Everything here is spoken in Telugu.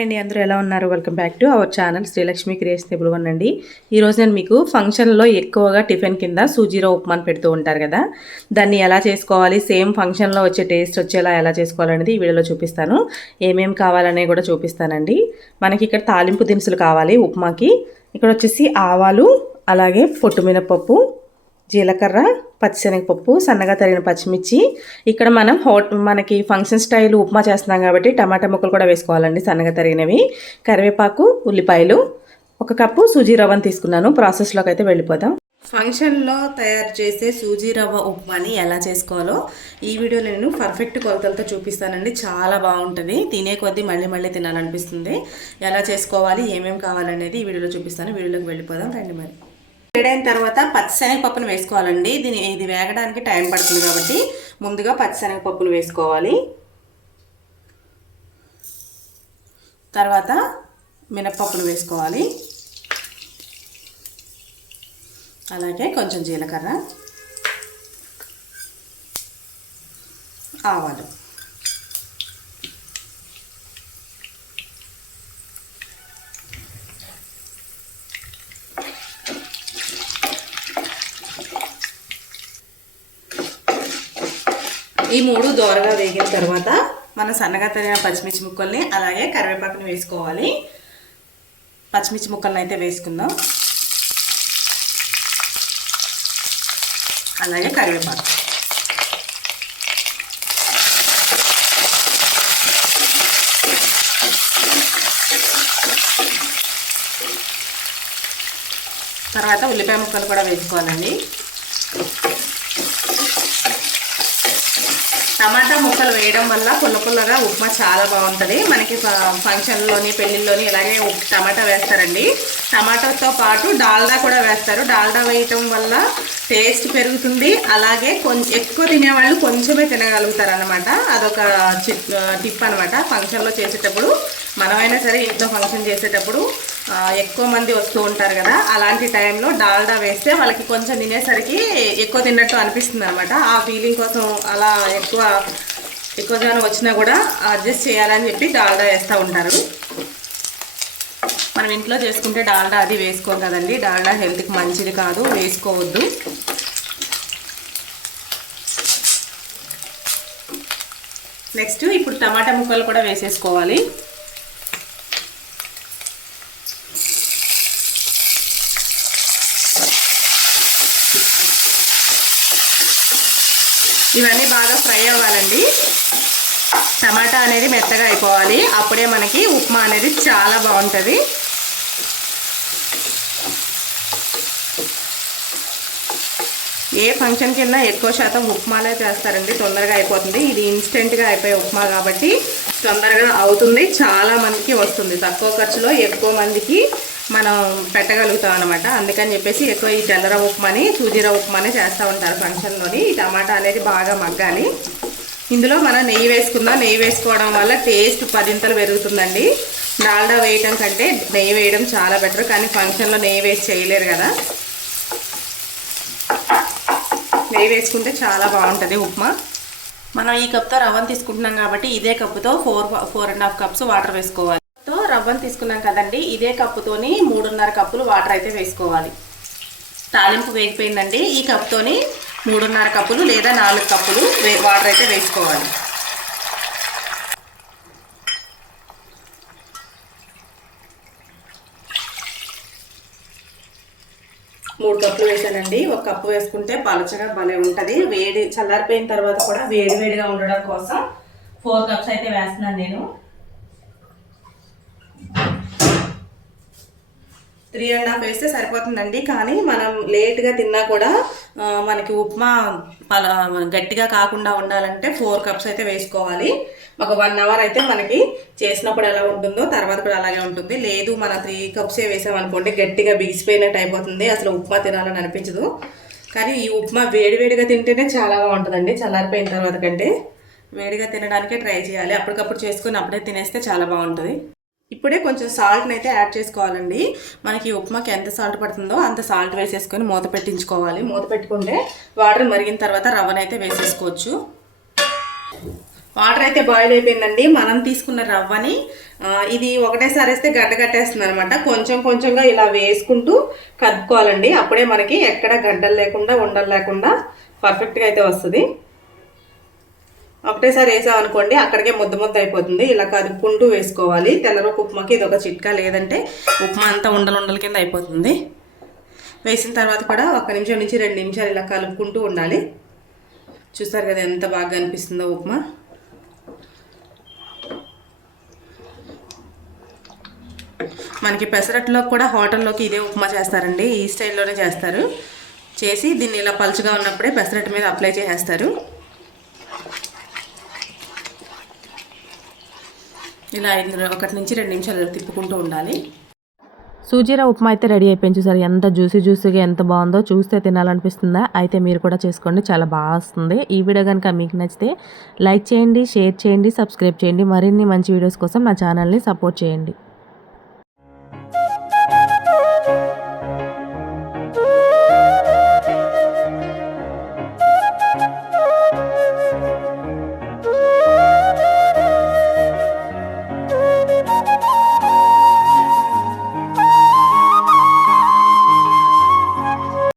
హాయ్ అండి, అందరూ ఎలా ఉన్నారు? Welcome back to our channel Srilakshmi క్రియేషనబుల్ వన్ అండి. ఈరోజు నేను మీకు ఫంక్షన్లో ఎక్కువగా టిఫిన్ కింద సూజీరో ఉప్మాని పెడుతూ ఉంటారు కదా, దాన్ని ఎలా చేసుకోవాలి, సేమ్ ఫంక్షన్లో వచ్చే టేస్ట్ వచ్చేలా ఎలా చేసుకోవాలనేది ఈ వీడియోలో చూపిస్తాను. ఏమేమి కావాలనే కూడా చూపిస్తానండి. మనకి ఇక్కడ తాలింపు దినుసులు కావాలి ఉప్మాకి. ఇక్కడ వచ్చేసి ఆవాలు, అలాగే పొట్టు మినపప్పు, జీలకర్ర, పచ్చిశనగపప్పు, సన్నగా తరిగిన పచ్చిమిర్చి. ఇక్కడ మనం మనకి ఫంక్షన్ స్టైల్ ఉప్మా చేస్తున్నాం కాబట్టి టమాటా ముక్కలు కూడా వేసుకోవాలండి, సన్నగా తరిగినవి. కరివేపాకు, ఉల్లిపాయలు, 1 కప్పు సూజీ రవ్వను తీసుకున్నాను. ప్రాసెస్లోకి అయితే వెళ్ళిపోదాం. ఫంక్షన్లో తయారు చేసే సూజీ రవ్వ ఉప్మాని ఎలా చేసుకోవాలో ఈ వీడియోలో నేను పర్ఫెక్ట్ కొలతలతో చూపిస్తానండి. చాలా బాగుంటుంది, తినే కొద్దీ మళ్ళీ మళ్ళీ తినాలనిపిస్తుంది. ఎలా చేసుకోవాలి, ఏమేమి కావాలనేది ఈ వీడియోలో చూపిస్తాను. వీడియోలోకి వెళ్ళిపోదాం రండి. మరి వేడైన తర్వాత పచ్చిశనగపప్పును వేసుకోవాలండి. ఇది వేగడానికి టైం పడుతుంది కాబట్టి ముందుగా పచ్చిశనగపప్పును వేసుకోవాలి. తర్వాత మినప్పప్పును వేసుకోవాలి, అలాగే కొంచెం జీలకర్ర, ఆవాలు. ఈ 3 దోరగా వేగిన తర్వాత మనం సన్నగా తరిగిన పచ్చిమిర్చి ముక్కల్ని అలాగే కరివేపాకుని వేసుకోవాలి. పచ్చిమిర్చి ముక్కల్ని అయితే వేసుకుందాం, అలాగే కరివేపాకు. తర్వాత ఉల్లిపాయ ముక్కలు కూడా వేసుకోవాలండి. టమాటా ముక్కలు వేయడం వల్ల పుల్లగా ఉప్మా చాలా బాగుంటుంది. మనకి ఫంక్షన్లోని పెళ్ళిళ్ళలోని ఇలాగే టమాటా వేస్తారండి. టమాటాతో పాటు డాల్డా కూడా వేస్తారు. డాల్డా వేయటం వల్ల టేస్ట్ పెరుగుతుంది. అలాగే కొంచెం ఎక్కువ తినేవాళ్ళు కొంచెమే తినగలుగుతారు అనమాట. అదొక టిప్ అనమాట. ఫంక్షన్లో చేసేటప్పుడు మనమైనా సరే ఇంట్లో ఫంక్షన్ చేసేటప్పుడు ఎక్కువ మంది వస్తూ ఉంటారు కదా, అలాంటి టైంలో డాల్డా వేస్తే వాళ్ళకి కొంచెం తినేసరికి ఎక్కువ తిన్నట్టు అనిపిస్తుంది అనమాట. ఆ ఫీలింగ్ కోసం అలా ఎక్కువ జనం వచ్చినా కూడా అడ్జస్ట్ చేయాలని చెప్పి డాల్డా వేస్తూ ఉంటారు. మనం ఇంట్లో చేసుకుంటే డాల్డా అది వేసుకోం కదండి. డాల్డా హెల్త్కి మంచిది కాదు, వేసుకోవద్దు. నెక్స్ట్ ఇప్పుడు టమాటా ముక్కలు కూడా వేసేసుకోవాలి. ఇవన్నీ బాగా ఫ్రై అవ్వాలండి. టమాటా అనేది మెత్తగా అయిపోవాలి, అప్పుడే మనకి ఉప్మా అనేది చాలా బాగుంటుంది. ఏ ఫంక్షన్ కింద ఎక్కువ శాతం ఉప్మాలే చేస్తారండి, తొందరగా అయిపోతుంది. ఇది ఇన్స్టెంట్గా అయిపోయే ఉప్మా కాబట్టి తొందరగా అవుతుంది, చాలా మందికి వస్తుంది. తక్కువ ఖర్చులో ఎక్కువ మందికి మనం పెట్టగలుగుతాం అనమాట. అందుకని చెప్పేసి ఎక్కువ ఈ తెల్లరవ్వ ఉప్మాని, సూజీరవ్వ ఉప్మాని చేస్తూ ఉంటారు ఫంక్షన్లోని. ఈ టమాటా అనేది బాగా మగ్గాలి. ఇందులో మనం నెయ్యి వేసుకుందాం. నెయ్యి వేసుకోవడం వల్ల టేస్ట్ 10 పెరుగుతుందండి. డాల్డా వేయటం కంటే నెయ్యి వేయడం చాలా బెటర్, కానీ ఫంక్షన్లో నెయ్యి వేసి చేయలేరు కదా. నెయ్యి వేసుకుంటే చాలా బాగుంటుంది ఉప్మా. మనం ఈ కప్తో రవ్వను తీసుకుంటున్నాం కాబట్టి ఇదే కప్పుతో 4.5 కప్స్ వాటర్ వేసుకోవాలి. రవ్వను తీసుకున్నాం కదండి, ఇదే కప్పుతోని 3.5 కప్పులు వాటర్ అయితే వేసుకోవాలి. తాలింపు వేగిపోయిందండి. ఈ కప్తోని 3.5 కప్పులు లేదా 4 కప్పులు వాటర్ అయితే వేసుకోవాలి. మూడు కప్పులు వేసానండి. 1 కప్పు వేసుకుంటే పలచగా భలే ఉంటుంది. వేడి చల్లారిపోయిన తర్వాత కూడా వేడిగా ఉండడం కోసం 4 కప్స్ అయితే వేస్తున్నాను నేను. 3.5 వేస్తే సరిపోతుందండి. కానీ మనం లేట్గా తిన్నా కూడా మనకి ఉప్మా గట్టిగా కాకుండా ఉండాలంటే 4 కప్స్ అయితే వేసుకోవాలి. ఒక 1 అవర్ అయితే మనకి చేసినప్పుడు ఎలా ఉంటుందో తర్వాత కూడా అలాగే ఉంటుంది. లేదు మనం 3 కప్సే వేసామనుకోండి, గట్టిగా బిగిసిపోయినట్టు అయిపోతుంది, అసలు ఉప్మా తినాలని అనిపించదు. కానీ ఈ ఉప్మా వేడిగా తింటేనే చాలా బాగుంటుందండి. చల్లారిపోయిన తర్వాత కంటే వేడిగా తినడానికే ట్రై చేయాలి. అప్పటికప్పుడు చేసుకొని అప్పుడే తినేస్తే చాలా బాగుంటుంది. ఇప్పుడే కొంచెం సాల్ట్ని అయితే యాడ్ చేసుకోవాలండి. మనకి ఉప్మాకి ఎంత సాల్ట్ పడుతుందో అంత సాల్ట్ వేసేసుకొని మూత పెట్టించుకోవాలి. మూత పెట్టుకుంటే వాటర్ మరిగిన తర్వాత రవ్వనైతే వేసేసుకోవచ్చు. వాటర్ అయితే బాయిల్ అయిపోయిందండి. మనం తీసుకున్న రవ్వని ఇది ఒకటేసారి వేస్తే గడ్డ కట్టేస్తుంది అనమాట. కొంచెం కొంచెంగా ఇలా వేసుకుంటూ కలుపుకోవాలండి. అప్పుడే మనకి ఎక్కడ గడ్డలు లేకుండా ఉండలు లేకుండా పర్ఫెక్ట్గా అయితే వస్తుంది. ఒకటేసారి వేసామనుకోండి అక్కడికే ముద్ద ముద్ద అయిపోతుంది. ఇలా కదుపుకుంటూ వేసుకోవాలి. తెల్లరొక్క ఉప్మాకి ఇది ఒక చిట్కా, లేదంటే ఉప్మా అంతా ఉండల కింద అయిపోతుంది. వేసిన తర్వాత కూడా 1 నిమిషం నుంచి 2 నిమిషాలు ఇలా కలుపుకుంటూ ఉండాలి. చూస్తారు కదా ఎంత బాగా అనిపిస్తుందో ఉప్మా. మనకి పెసరట్లో కూడా హోటల్లోకి ఇదే ఉప్మా చేస్తారండి. ఈ స్టైల్లోనే చేస్తారు. చేసి దీన్ని ఇలా పలుచగా ఉన్నప్పుడే పెసరట్టు మీద అప్లై చేసేస్తారు. ఇలా 1 నుంచి 2 నిమిషాలు తిప్పుకుంటూ ఉండాలి. సూజీరా ఉప్మా అయితే రెడీ అయిపోయింది. చూసారు ఎంత జ్యూసీగా ఎంత బాగుందో. చూస్తే తినాలనిపిస్తుందా? అయితే మీరు కూడా చేసుకోండి, చాలా బాగా వస్తుంది. ఈ వీడియో కనుక మీకు నచ్చితే లైక్ చేయండి, షేర్ చేయండి, సబ్స్క్రైబ్ చేయండి. మరిన్ని మంచి వీడియోస్ కోసం నా ఛానల్ని సపోర్ట్ చేయండి.